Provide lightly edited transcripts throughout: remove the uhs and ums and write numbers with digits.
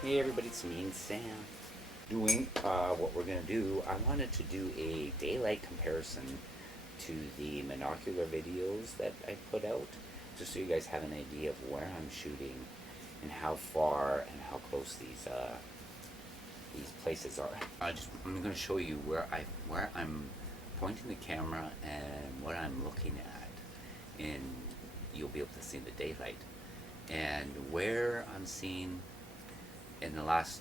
Hey everybody, it's me and Sam. Doing what we're going to do, I wanted to do a daylight comparison to the Monocular videos that I put out, just so you guys have an idea of where I'm shooting and how far and how close these places are. I'm going to show you where I'm pointing the camera and what I'm looking at, and you'll be able to see the daylight. And where I'm seeing in the last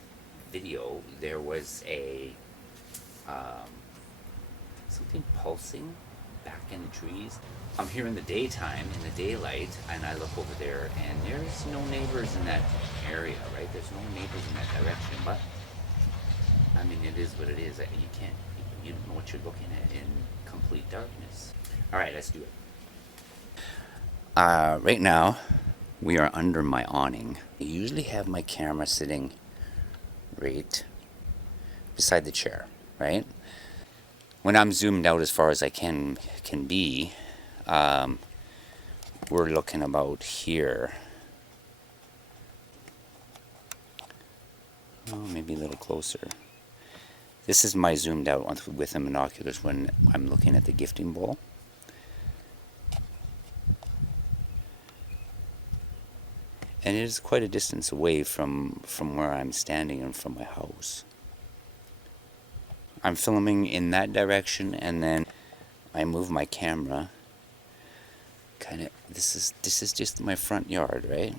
video, there was a something pulsing back in the trees. I'm here in the daytime, in the daylight, and I look over there, and there's no neighbors in that area, right? There's no neighbors in that direction, but I mean, it is what it is. You don't know what you're looking at in complete darkness. All right, let's do it. Right now, we are under my awning. I usually have my camera sitting right beside the chair, right? When I'm zoomed out as far as I can be, we're looking about here. Oh, maybe a little closer. This is my zoomed out with the binoculars when I'm looking at the gifting bowl. And it is quite a distance away from where I'm standing and from my house. I'm filming in that direction, and then I move my camera. This is just my front yard, right?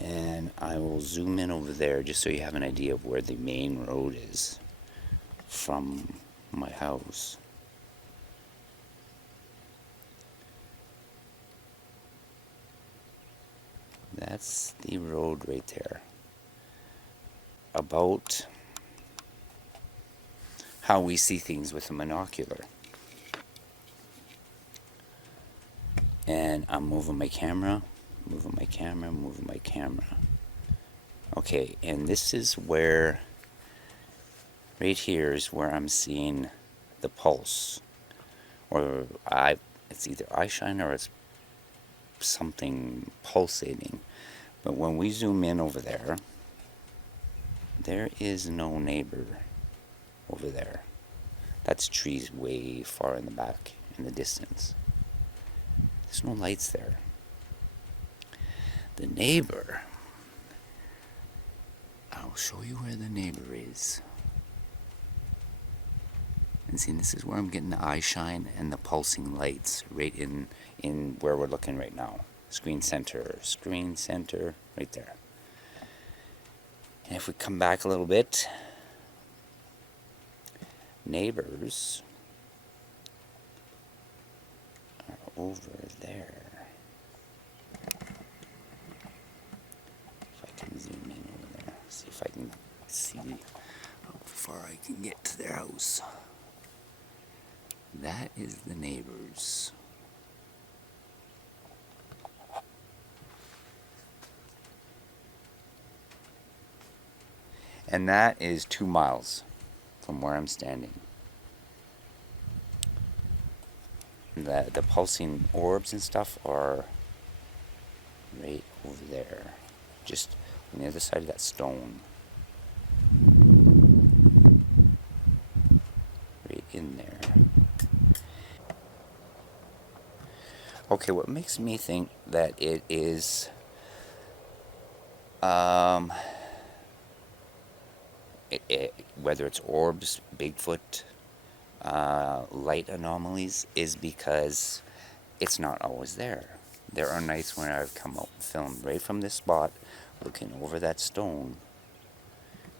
And I will zoom in over there just so you have an idea of where the main road is from my house. That's the road right there. About how we see things with a monocular. And I'm moving my camera, moving my camera, moving my camera. Okay, and this is where, right here is where I'm seeing the pulse. It's either eye shine or it's something pulsating. But when we zoom in over there, there is no neighbor over there. That's trees way far in the back in the distance. There's no lights there. The neighbor, I'll show you where the neighbor is. And see, this is where I'm getting the eye shine and the pulsing lights right in where we're looking right now. Screen center, right there. And if we come back a little bit, neighbors are over there. If I can zoom in over there, see if I can see how far I can get to their house. That is the neighbors. And that is 2 miles from where I'm standing. The pulsing orbs and stuff are right over there, just on the other side of that stone. Right in there. Okay, what makes me think that it is whether it's orbs, Bigfoot, light anomalies, is because it's not always there. There are nights when I've come out and filmed right from this spot, looking over that stone,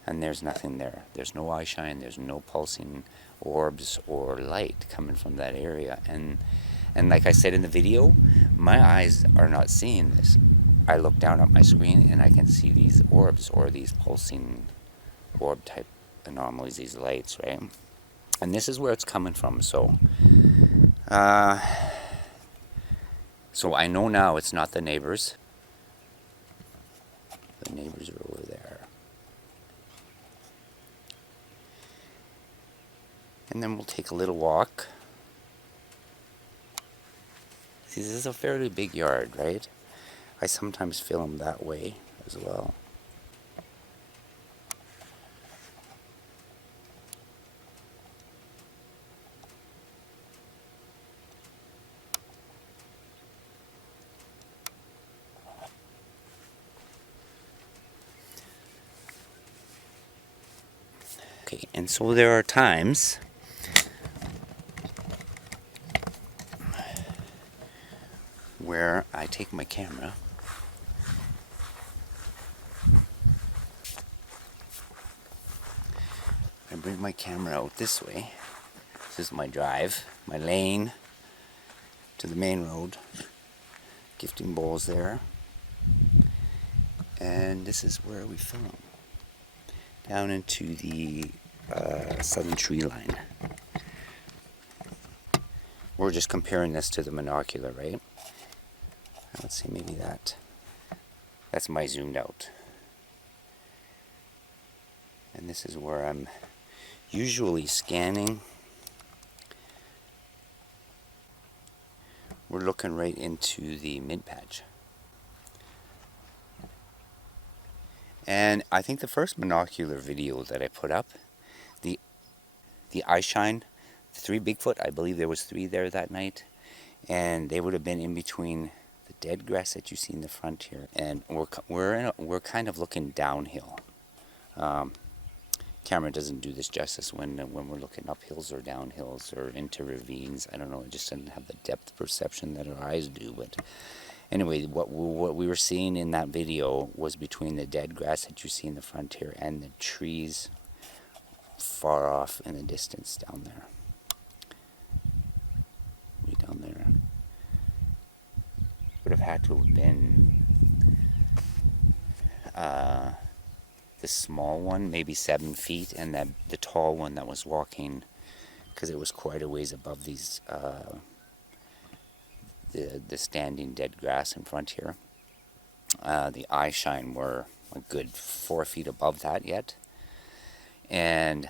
and there's nothing there. There's no eye shine, there's no pulsing orbs or light coming from that area. And like I said in the video, my eyes are not seeing this. I look down at my screen and I can see these orbs or these pulsing orb type anomalies, these lights, right? And this is where it's coming from. So I know now it's not the neighbors. The neighbors are over there. And then we'll take a little walk. See, this is a fairly big yard, right? I sometimes film that way as well. Okay, and so there are times where I take my camera and bring my camera out this way. This is my drive, my lane to the main road. Gifting bowls there. And this is where we film. Down into the southern tree line. We're just comparing this to the Monocular, right? Let's see, maybe that's my zoomed out. And this is where I'm usually scanning. We're looking right into the mid patch. And I think the first Monocular video that I put up, the eye shine, the 3 Bigfoot, I believe there was 3 there that night, and they would have been in between the dead grass that you see in the front here, and we're kind of looking downhill. Camera doesn't do this justice when we're looking up hills or down hills or into ravines. I don't know, it just doesn't have the depth perception that our eyes do. But anyway, what we were seeing in that video was between the dead grass that you see in the front here and the trees far off in the distance down there. Way down there. Would have had to have been the small one, maybe 7 feet, and the tall one that was walking, because it was quite a ways above these the standing dead grass in front here. The eye shine were a good 4 feet above that yet, and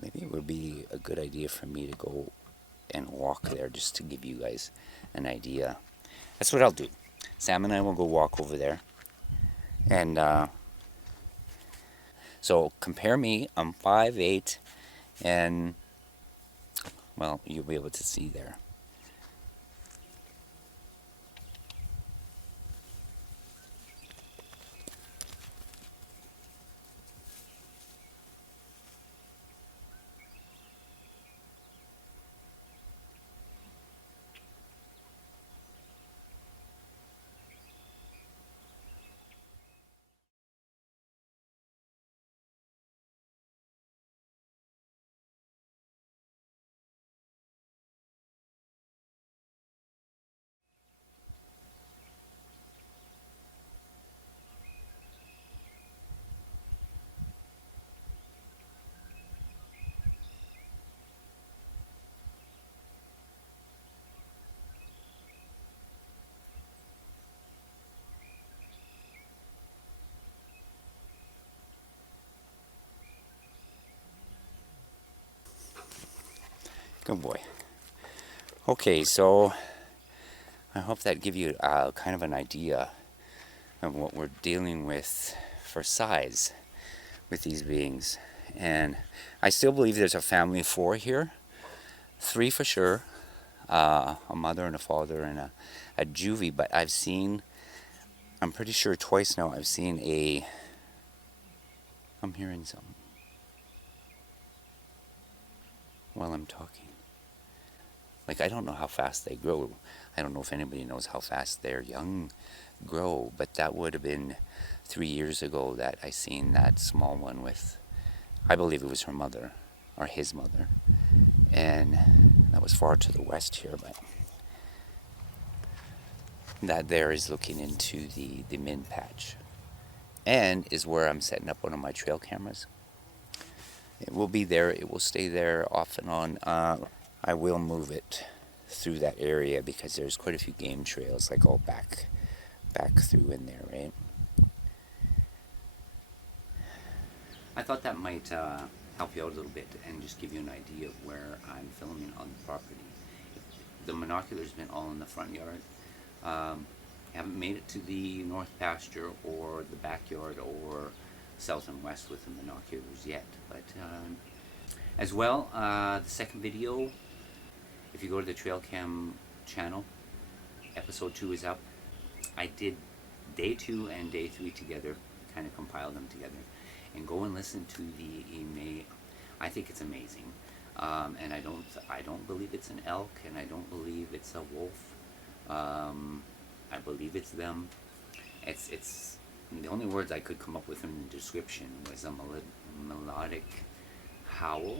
maybe it would be a good idea for me to go and walk there just to give you guys an idea. That's what I'll do. Sam and I will go walk over there. And so compare me. I'm 5'8", and well, you'll be able to see there. Good boy. Okay, so I hope that give you kind of an idea of what we're dealing with for size with these beings. And I still believe there's a family of 4 here. 3 for sure. A mother and a father and a juvie. But I'm pretty sure twice now I've seen I'm hearing something while I'm talking. Like, I don't know how fast they grow. I don't know if anybody knows how fast their young grow, but that would have been 3 years ago that I seen that small one with, I believe it was her mother, or his mother, and that was far to the west here, but that there is looking into the mid patch, and is where I'm setting up one of my trail cameras. It will be there, it will stay there off and on. I will move it through that area because there's quite a few game trails like all back through in there, right? I thought that might help you out a little bit and just give you an idea of where I'm filming on the property. The Monocular's been all in the front yard. Haven't made it to the north pasture or the backyard or south and west with the Monoculars yet, but as well, the second video, if you go to the Trail Cam channel, episode 2 is up. I did day 2 and day 3 together, kind of compile them together. And go and listen to the I think it's amazing. And I don't believe it's an elk, and I don't believe it's a wolf. I believe it's them. It's the only words I could come up with in the description was a melodic howl,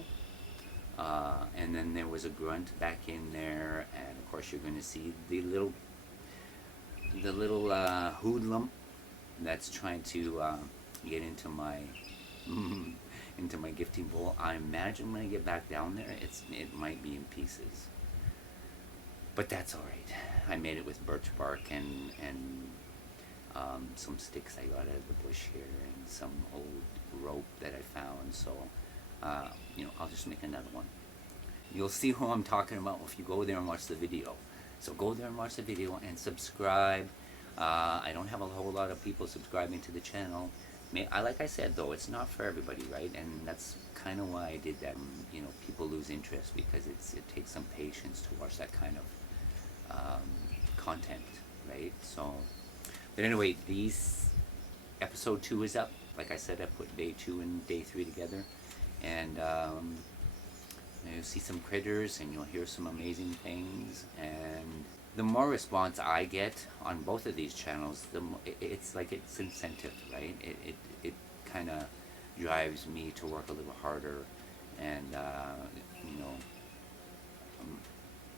and then there was a grunt back in there, and of course you're going to see the little hoodlum that's trying to get into my into my gifting bowl. I imagine when I get back down there, it might be in pieces, but that's all right. I made it with birch bark and some sticks I got out of the bush here and some old rope that I found. So I'll just make another one. You'll see who I'm talking about if you go there and watch the video. So go there and watch the video and subscribe. I don't have a whole lot of people subscribing to the channel. Like I said though, it's not for everybody, right? And that's kind of why I did that. People lose interest because it takes some patience to watch that kind of content, right? So, but anyway, episode 2 is up. Like I said, I put day 2 and day 3 together, and you'll see some critters and you'll hear some amazing things. And the more response I get on both of these channels, it's like it's incentive, right? It kind of drives me to work a little harder and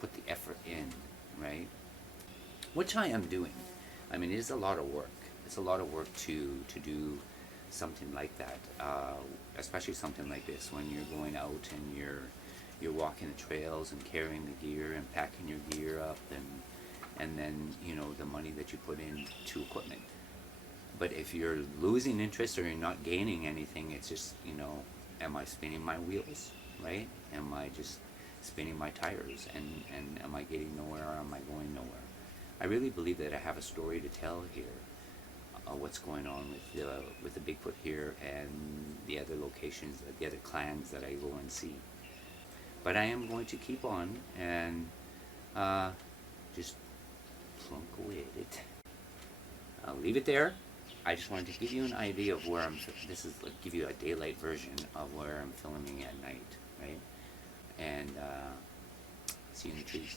put the effort in, right? Which I am doing. I mean, it is a lot of work. It's a lot of work to do something like that, especially something like this when you're going out and you're walking the trails and carrying the gear and packing your gear up, and then the money that you put into equipment. But if you're losing interest or you're not gaining anything, it's just am I spinning my wheels, right? Am I just spinning my tires, and am I getting nowhere, or am I going nowhere? I really believe that I have a story to tell here. What's going on with the Bigfoot here and the other locations, the other clans that I go and see. But I am going to keep on and just plunk away at it. I'll leave it there. I just wanted to give you an idea of where this is like give you a daylight version of where I'm filming at night, right? And see you in the trees.